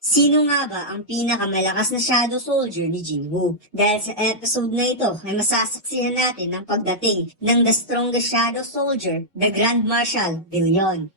Sino nga ba ang pinakamalakas na Shadow Soldier ni Jinwoo? Dahil sa episode na ito ay masasaksihan natin ang pagdating ng The Strongest Shadow Soldier, the Grand Marshal Billion.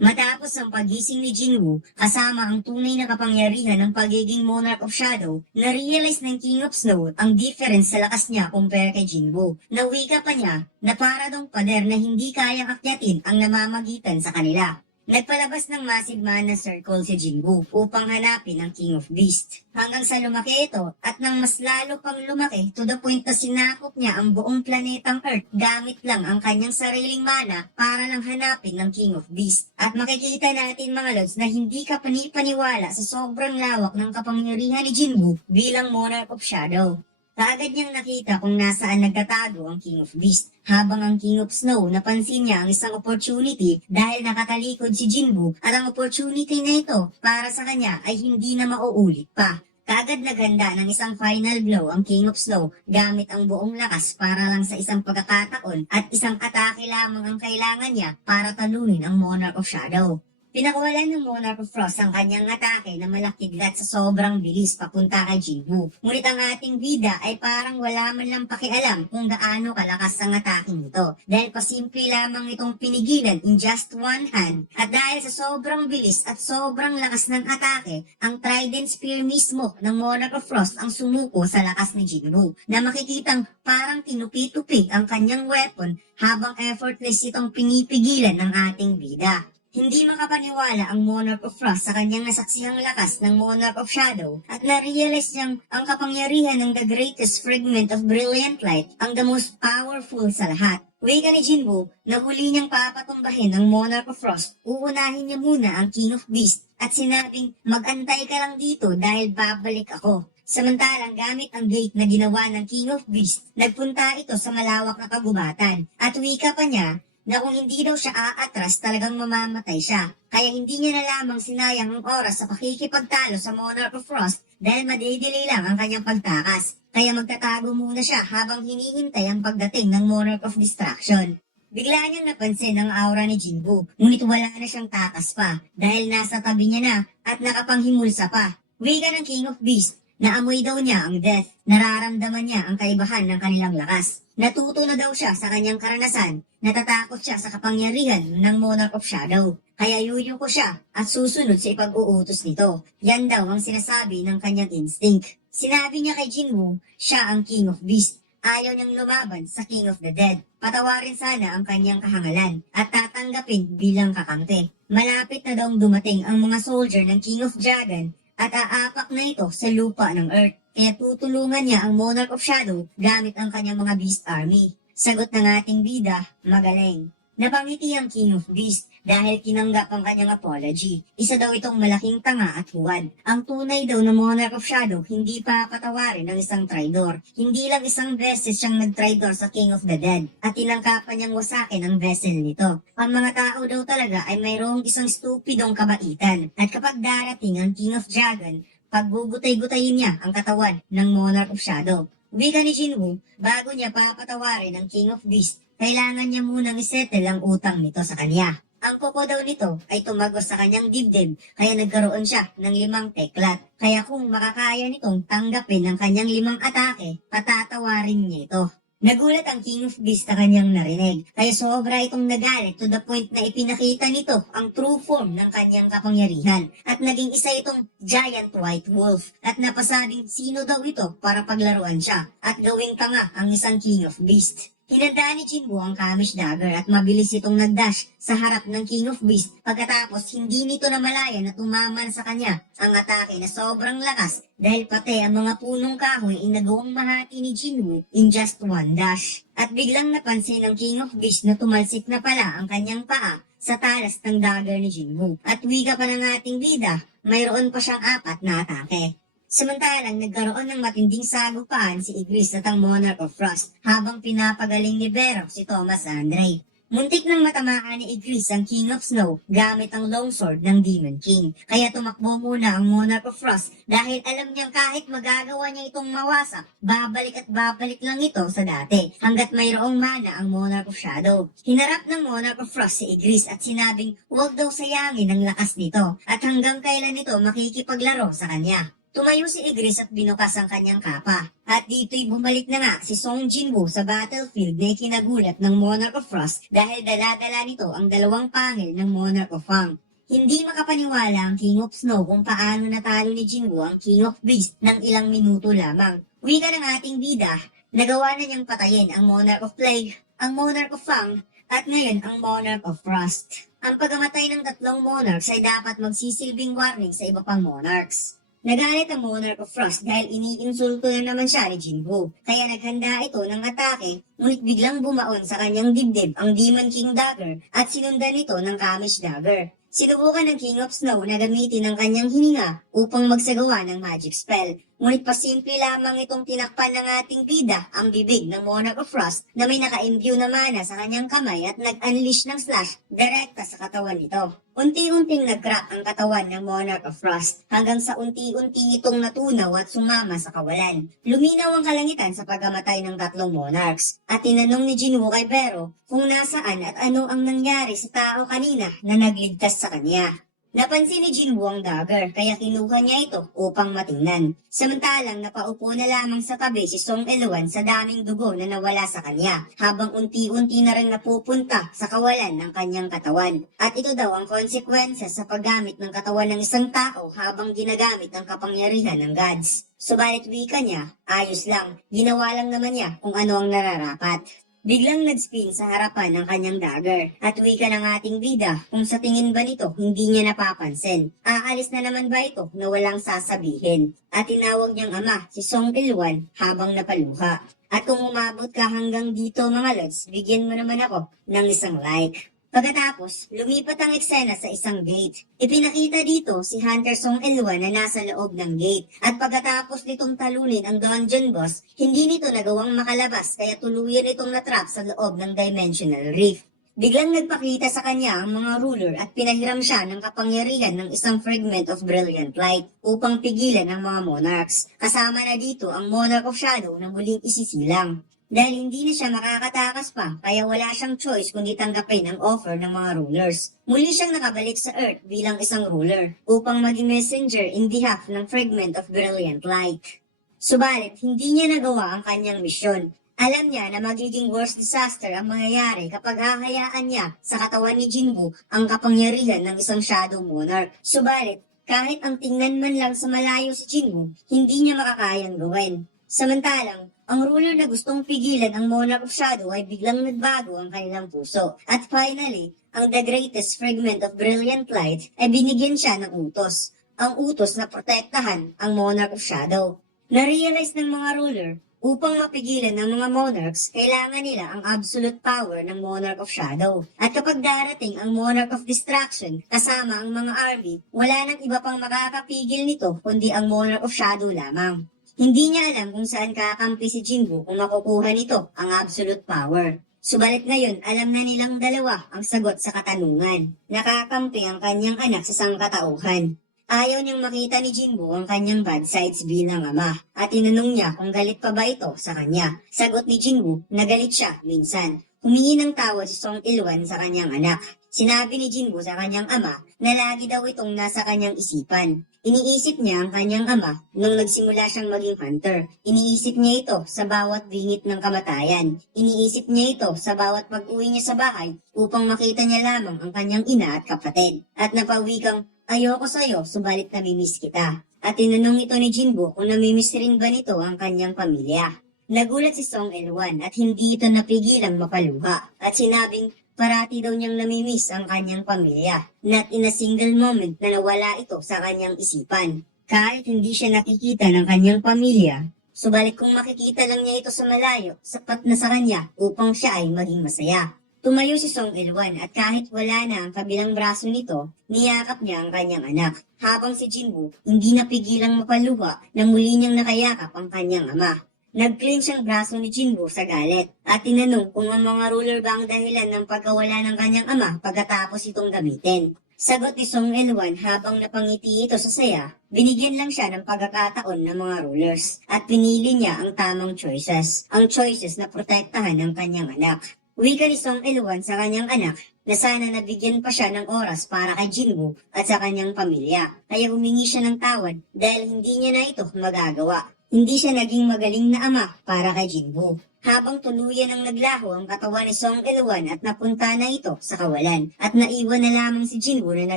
Matapos ang pagising ni Jinwoo, kasama ang tunay na kapangyarihan ng pagiging Monarch of Shadow, na-realize ng King of Snow ang difference sa lakas niya kumpara kay Jinwoo. Nawika pa niya na para dong pader na hindi kayang akyatin ang namamagitan sa kanila. Nagpalabas ng massive mana circle si Jinwoo upang hanapin ang King of Beasts. Hanggang sa lumaki ito at nang mas lalo pang lumaki to the point na sinakop niya ang buong planetang Earth gamit lang ang kanyang sariling mana para lang hanapin ng King of Beasts. At makikita natin mga lods na hindi ka panipaniwala sa sobrang lawak ng kapangyarihan ni Jinwoo bilang Monarch of Shadow. Kaagad niyang nakita kung nasaan nagtatago ang King of Beasts, habang ang King of Snow napansin niya ang isang opportunity dahil nakatalikod si Jinwoo at ang opportunity na ito para sa kanya ay hindi na mauulit pa. Kaagad naghanda ng isang final blow ang King of Snow gamit ang buong lakas para lang sa isang pagkakataon at isang atake lamang ang kailangan niya para talunin ang Monarch of Shadow. Pinakawalan ng Monarch of Frost ang kanyang atake na malakidlat sa sobrang bilis papunta kay Jinwoo. Ngunit ang ating bida ay parang wala man lang pakialam kung gaano kalakas ang atake nito. Dahil pasimple lamang itong pinigilan in just one hand. At dahil sa sobrang bilis at sobrang lakas ng atake, ang Trident Spear mismo ng Monarch of Frost ang sumuko sa lakas ni Jinwoo. Na makikitang parang tinupi-tupi ang kanyang weapon habang effortless itong pinipigilan ng ating bida. Hindi makapaniwala ang Monarch of Frost sa kanyang nasaksihang lakas ng Monarch of Shadow at na-realize niyang ang kapangyarihan ng the greatest fragment of brilliant light ang the most powerful sa lahat. Wika ni Jinwoo na huli niyang papatumbahin ang Monarch of Frost, uunahin niya muna ang King of Beasts at sinabing mag-antay ka lang dito dahil babalik ako. Samantalang gamit ang gate na ginawa ng King of Beasts, nagpunta ito sa malawak na kagubatan at wika pa niya na kung hindi daw siya aatras talagang mamamatay siya. Kaya hindi niya na lamang sinayang ang oras sa pakikipagtalo sa Monarch of Frost dahil madedelay lang ang kanyang pagtakas. Kaya magtatago muna siya habang hinihintay ang pagdating ng Monarch of Destruction. Bigla niyang napansin ang aura ni Jinwoo, ngunit wala na siyang takas pa dahil nasa tabi niya na at nakapanghimulsa pa. Wika ng King of Beasts, naamoy daw niya ang death, nararamdaman niya ang kaibahan ng kanilang lakas. Natuto na daw siya sa kanyang karanasan, natatakot siya sa kapangyarihan ng Monarch of Shadow. Kaya yuyuko siya at susunod sa ipag-uutos nito. Yan daw ang sinasabi ng kanyang instinct. Sinabi niya kay Jinwoo, siya ang King of Beasts. Ayaw niyang lumaban sa King of the Dead. Patawarin sana ang kanyang kahangalan at tatanggapin bilang kakampi. Malapit na daw dumating ang mga soldier ng King of Dragon at aapak na ito sa lupa ng Earth. Kaya tutulungan niya ang Monarch of Shadow gamit ang kanyang mga Beast Army. Sagot ng ating bida, magaling. Napangiti ang King of Beasts dahil kinanggap ang kanyang apology. Isa daw itong malaking tanga at huwad. Ang tunay daw na Monarch of Shadow hindi papatawarin ng isang traidor. Hindi lang isang beses siyang nag-traidor sa King of the Dead at tinangkapan niyang wasakin ang vessel nito. Ang mga tao daw talaga ay mayroong isang stupidong kabaitan. At kapag darating ang King of Dragon, pagbubutay-butayin niya ang katawan ng Monarch of Shadow. Wika ni Jinwoo, bago niya papatawarin ang King of Beasts, kailangan niya munang isettle ang utang nito sa kanya. Ang koko daw nito ay tumagos sa kanyang dibdib, kaya nagkaroon siya ng 5 teklat. Kaya kung makakaya nitong tanggapin ang kanyang 5 atake, patatawarin niya ito. Nagulat ang King of Beasts sa kanyang narinig, kaya sobra itong nagalit to the point na ipinakita nito ang true form ng kanyang kapangyarihan at naging isa itong giant white wolf at napasabing sino daw ito para paglaruan siya at gawing tanga ang isang King of Beasts. Hinanda ni Jinwoo ang Kamish Dagger at mabilis itong nagdash sa harap ng King of Beasts pagkatapos hindi nito namalayan na tumaman sa kanya ang atake na sobrang lakas dahil pati ang mga punong kahoy ay nagawang mahati ni Jinwoo in just one dash. At biglang napansin ng King of Beasts na tumalsik na pala ang kanyang paa sa talas ng dagger ni Jinwoo. At wika pa ng ating bida, mayroon pa siyang 4 na atake. Samantalang nagkaroon ng matinding sagupaan si Ygritte at ang Monarch of Frost habang pinapagaling ni Berock si Thomas Andre. Muntik nang matamaan ni Ygritte ang King of Snow gamit ang longsword ng Demon King. Kaya tumakbo muna ang Monarch of Frost dahil alam niyang kahit magagawa niya itong mawasak, babalik at babalik lang ito sa dati hanggat mayroong mana ang Monarch of Shadow. Hinarap ng Monarch of Frost si Ygritte at sinabing huwag daw sayangin ang lakas nito at hanggang kailan ito makikipaglaro sa kanya. Tumayo si Ygritte at binukas ang kanyang kapa. At dito'y bumalik na nga si Song Jinwoo sa battlefield na kinagulat ng Monarch of Frost dahil dala-dala nito ang dalawang pangil ng Monarch of Fang. Hindi makapaniwala ang King of Snow kung paano natalo ni Jinwoo ang King of Beast ng ilang minuto lamang. Wika ng ating bida, nagawa na niyang patayin ang Monarch of Plague, ang Monarch of Fang, at ngayon ang Monarch of Frost. Ang pagkamatay ng tatlong monarchs ay dapat magsisilbing warning sa iba pang monarchs. Nagalit ang Monarch of Frost dahil iniinsulto na naman siya ni Jinwoo. Kaya naghanda ito ng atake, ngunit biglang bumaon sa kanyang dibdib ang Demon King Dagger at sinundan ito ng Kamish Dagger. Sinubukan ng King of Snow na gamitin ang kanyang hininga upang magsagawa ng magic spell. Ngunit pasimple lamang itong tinakpan ng ating bida ang bibig ng Monarch of Frost na may naka-imbue na mana sa kanyang kamay at nag-unleash ng slash direkta sa katawan nito. Unti-unting nag-crack ang katawan ng Monarch of Frost hanggang sa unti-unti itong natunaw at sumama sa kawalan. Luminaw ang kalangitan sa pagkamatay ng tatlong monarchs at tinanong ni Jinwoo kay Bero kung nasaan at ano ang nangyari sa tao kanina na nagligtas sa kanya. Napansin ni Jinwoo ang dagger kaya kinuha niya ito upang matingnan. Samantalang napaupo na lamang sa tabi si Song Elwan sa daming dugo na nawala sa kanya habang unti-unti na rin napupunta sa kawalan ng kanyang katawan. At ito daw ang konsekwensya sa paggamit ng katawan ng isang tao habang ginagamit ang kapangyarihan ng gods. Subalit wika niya, ayos lang, ginawa lang naman niya kung ano ang nararapat. Biglang nag-spin sa harapan ng kanyang dagger at wika ng ating bida kung sa tingin ba nito hindi niya napapansin. Aalis na naman ba ito na walang sasabihin? At tinawag niyang ama si Song Ilwan habang napaluha. At kung umabot ka hanggang dito mga lods, bigyan mo naman ako ng isang like. Pagkatapos, lumipat ang eksena sa isang gate. Ipinakita dito si Hunter Song Elwan na nasa loob ng gate. At pagkatapos nitong talunin ang dungeon boss, hindi nito nagawang makalabas kaya tuluyan itong natrap sa loob ng Dimensional Rift. Biglang nagpakita sa kanya ang mga ruler at pinahiram siya ng kapangyarihan ng isang fragment of brilliant light upang pigilan ang mga monarchs. Kasama na dito ang Monarch of Shadow na muling isisilang. Dahil hindi na siya makakatakas pa, kaya wala siyang choice kundi tanggapin ang offer ng mga rulers. Muli siyang nakabalik sa Earth bilang isang ruler, upang maging messenger in behalf ng fragment of brilliant light. Subalit, hindi niya nagawa ang kanyang misyon. Alam niya na magiging worst disaster ang mangyayari kapag hahayaan niya sa katawan ni Jinwoo ang kapangyarihan ng isang Shadow Monarch. Subalit, kahit ang tingnan man lang sa malayo si Jinwoo, hindi niya makakayang gawin. Samantalang, ang ruler na gustong pigilan ang Monarch of Shadow ay biglang nagbago ang kanilang puso. At finally, ang The Greatest Fragment of Brilliant Light ay binigyan siya ng utos. Ang utos na protektahan ang Monarch of Shadow. Na-realize ng mga ruler, upang mapigilan ng mga monarchs, kailangan nila ang absolute power ng Monarch of Shadow. At kapag darating ang Monarch of Destruction kasama ang mga army, wala nang iba pang makakapigil nito kundi ang Monarch of Shadow lamang. Hindi niya alam kung saan kakampi si Jinwoo kung makukuha nito ang absolute power. Subalit ngayon, alam na nilang dalawa ang sagot sa katanungan. Nakakampi ang kanyang anak sa sangkatauhan. Ayaw niyang makita ni Jinwoo ang kanyang bad sides bilang ama at tinanong niya kung galit pa ba ito sa kanya. Sagot ni Jinwoo na galit siya minsan. Humingi ng tawad si Song Ilwan sa kanyang anak. Sinabi ni Jinwoo sa kanyang ama na lagi daw itong nasa kanyang isipan. Iniisip niya ang kanyang ama nung nagsimula siyang maging hunter. Iniisip niya ito sa bawat bingit ng kamatayan. Iniisip niya ito sa bawat pag-uwi niya sa bahay upang makita niya lamang ang kanyang ina at kapatid. At napawikang, ayoko sa'yo, subalit namimiss kita. At tinanong ito ni Jinwoo kung namimiss rin ba nito ang kanyang pamilya. Nagulat si Song Ilwan at hindi ito napigilang mapaluha. At sinabing, parati daw niyang namimiss ang kanyang pamilya. Not in a single moment na nawala ito sa kanyang isipan. Kahit hindi siya nakikita ng kanyang pamilya, subalit kung makikita lang niya ito sa malayo, sapat na sa kanya upang siya ay maging masaya. Tumayo si Song Ilwan at kahit wala na ang kabilang braso nito, niyakap niya ang kanyang anak. Habang si Jinwoo hindi napigilang mapaluha na muli niyang nakayakap ang kanyang ama. Nag-clench ang braso ni Jinwoo sa galit at tinanong kung ang mga ruler ba ang dahilan ng pagkawala ng kanyang ama pagkatapos itong gamitin. Sagot ni Song Ilwan habang napangiti ito sa saya, binigyan lang siya ng pagkakataon ng mga rulers at pinili niya ang tamang choices, ang choices na protektahan ng kanyang anak. Wika ni Song Ilwan sa kanyang anak na sana nabigyan pa siya ng oras para kay Jinwoo at sa kanyang pamilya. Kaya humingi siya ng tawad dahil hindi niya na ito magagawa. Hindi siya naging magaling na ama para kay Jinwoo. Habang tuluyan ang naglaho ang katawan ni Song Ilwan at napunta na ito sa kawalan at naiwan na lamang si Jinwoo na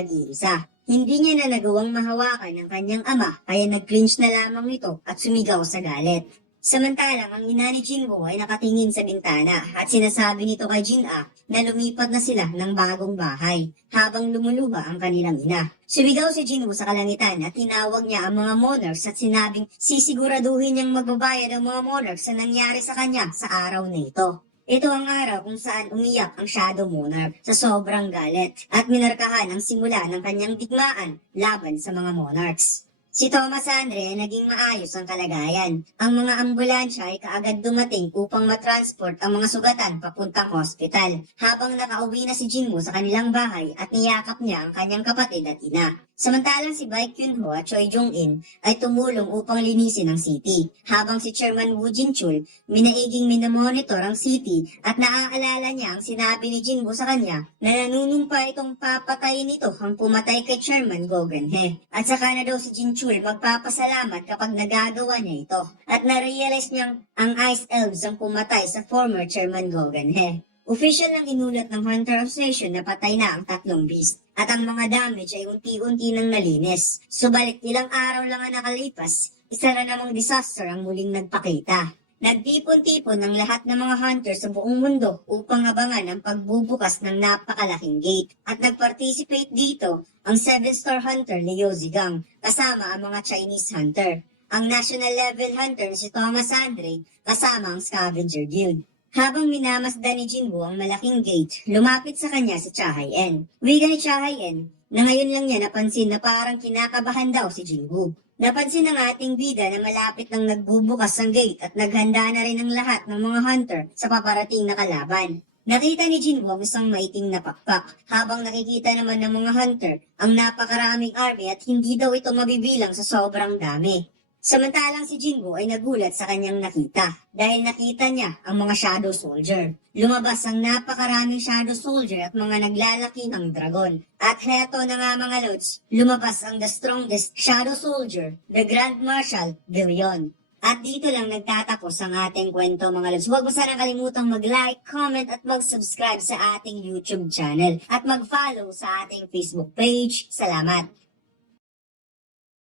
nag-iisa. Hindi niya na nagawang mahawakan ng kanyang ama kaya nag-clinch na lamang ito at sumigaw sa galit. Samantalang ang ina ni Jinwoo ay nakatingin sa bintana at sinasabi nito kay Jin-ah na lumipat na sila ng bagong bahay habang lumuluha ang kanilang ina. Sumigaw si Jinwoo sa kalangitan at tinawag niya ang mga monarchs at sinabing sisiguraduhin niyang magbabayad ang mga monarchs sa nangyari sa kanya sa araw na ito. Ito ang araw kung saan umiyak ang Shadow Monarch sa sobrang galit at minarkahan ang simula ng kanyang digmaan laban sa mga monarchs. Si Thomas Andre ay naging maayos ang kalagayan. Ang mga ambulansya ay kaagad dumating upang matransport ang mga sugatan papuntang hospital, habang nakauwi na si Jinwoo sa kanilang bahay at niyakap niya ang kanyang kapatid at ina. Samantalang si Baek Kyun-ho at Choi Jong-in ay tumulong upang linisin ang city, habang si Chairman Woo Jin-chul minaiging minamonitor ang city at naaalala niya ang sinabi ni Jinwoo sa kanya na nanunumpa itong papatayin nito ang pumatay kay Chairman Go Geun-hye. At saka na daw si Jin-chul magpapasalamat kapag nagagawa niya ito at na-realize niyang ang Ice Elves ang pumatay sa former Chairman Go Geun-hye. Official nang inulat ng Hunter Association na patay na ang tatlong beast at ang mga damage ay unti-unti nang nalinis. Subalit ilang araw lang ang nakalipas, isa na namang disaster ang muling nagpakita. Nagtipon-tipon ang lahat ng mga hunters sa buong mundo upang abangan ang pagbubukas ng napakalaking gate. At nag-participate dito ang 7-star hunter Liu Zigang kasama ang mga Chinese hunter, ang national level hunter na si Thomas Andre kasama ang Scavenger Guild. Habang minamasdan ni Jinwoo ang malaking gate, lumapit sa kanya si Cha Hae-en. Wika ni Cha Hae-en na ngayon lang niya napansin na parang kinakabahan daw si Jinwoo. Napansin ng ating bida na malapit nang nagbubukas ang gate at naghanda na rin ang lahat ng mga hunter sa paparating na kalaban. Nakita ni Jinwoo ang isang maitim na pakpak, habang nakikita naman ng mga hunter ang napakaraming army at hindi daw ito mabibilang sa sobrang dami. Samantalang si Jinwoo ay nagulat sa kanyang nakita dahil nakita niya ang mga Shadow Soldier. Lumabas ang napakaraming Shadow Soldier at mga naglalaki ng dragon. At heto na nga mga lods, lumabas ang the strongest Shadow Soldier, the Grand Marshal Billion. At dito lang nagtatapos ang ating kwento mga lods. Huwag mo sanang kalimutang mag-like, comment at mag-subscribe sa ating YouTube channel at mag-follow sa ating Facebook page. Salamat!